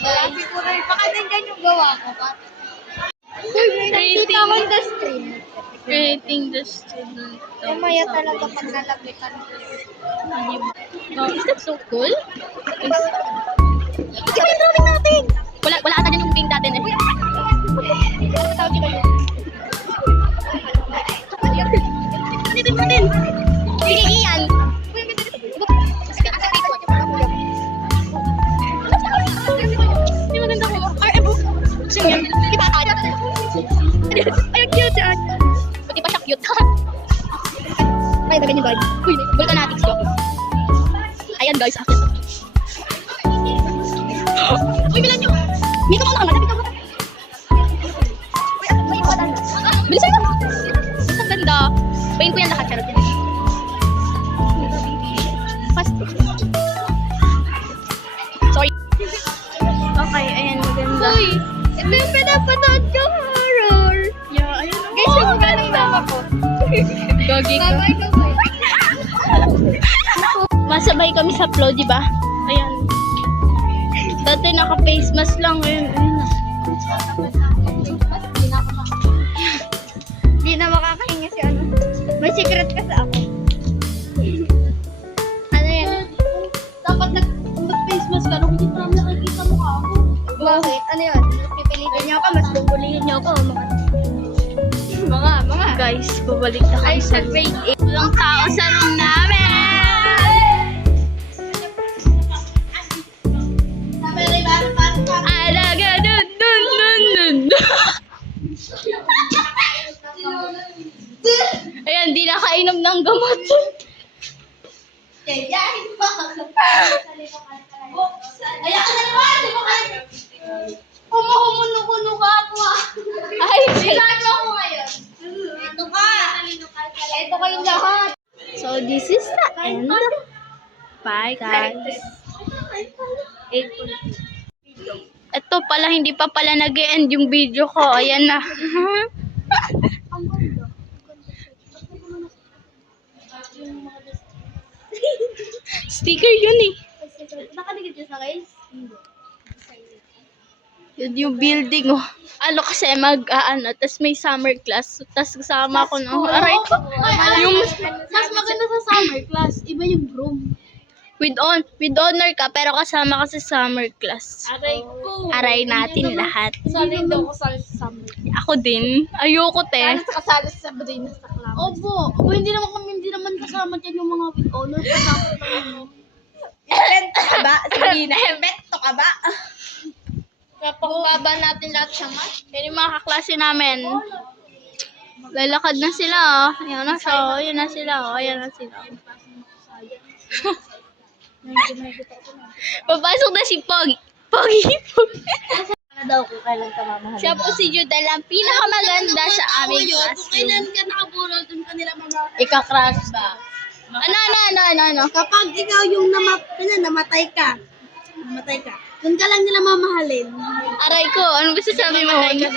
Sabi ko rin, baka nandyan yung gawa ko. Creating, on the stream. creating the student. Mamaya talaga pag nalapitan ko. Oh, is that so cool? Is, Ito yung drawing natin! wala ata dyan yung pink natin eh. Tawag ba yun? Dito natin! Sige, Ian. Hindi maganda ko. Ay, ebo. Sige, kita tayo. Ay, ang cute yan. Pati pa siya cute. Ay, bagay niyo ba? Uy, Volcanatics ko. Ayan guys, akin. Uy, bilan nyo. Mika mo lang, lapit ako. Bilisan mo. Ang ganda. Bayin ko yan lahat, charot. Fast. Sorry. Okay, ayan, maganda. Uy! Ito yung pinapanood kong horror! Yeah, ayun. Guys, yung galing mama ko. Gagi ka. Mama, ikaw ba? Masabay kami sa flow, di ba? Ayan. Dati naka-face mask lang. Ayun, ayun na. Hindi na makakahinga si ano. May secret ka sa ako. Ano yan? Dapat nag-face mask ka. Kung hindi pa namin nakikita mo ako. Bakit? Ano yun? Pipilitin niyo ako, mas bubulihin niyo ako. Mga. Guys, babalik na kami sa grade 8. Walang tao sa room namin. Alaga dun dun dun dun. Ayan, di nakainom ng gamot. Ayan ka na naman! Di mo kayo! Humuhumuno-kuno ka po ah! Ay, Saan mo ako ngayon? Ito ka! Ito kayong lahat! so this is the end. Bye guys. Ito pala, hindi pa pala nag-e-end yung video ko. Ayan na. Sticker yun eh. Nakaligid niyo sa guys? Yun yung building oh. Ano kasi tas may summer class. Tas kasama ko no. Aray ko. Yung Mas maganda sa summer class. Iba yung room. with honor ka pero kasama ka sa summer class. Aray ko. Aray natin lahat. Sana hindi ako kasali sa summer. Ako din. Ayoko Sana te. sa kasali sa Sabrina sa club. Opo. Hindi naman kasama dyan yung mga with honor. Kasama lang yun. Invento ka ba? Sabrina, invento ka ba? Napakababa natin lahat siya, ma. Yan yung mga kaklase namin. Lalakad na sila oh. Ayan na siya. Oh. Ayan na sila oh. Ayan na sila. Papasok na si Pogi. Pogi. Ano daw kung kailan ka mamahal? Siya po si Judel ang pinakamaganda sa aming Kung classroom. kailan ka nakabulol, dun ka nila mamahal. Ika-crush ba? Ano? Kapag ikaw yung namatay ka, dun ka lang nila mamahalin. Aray ko, ano ba sasabi mo? Ayun.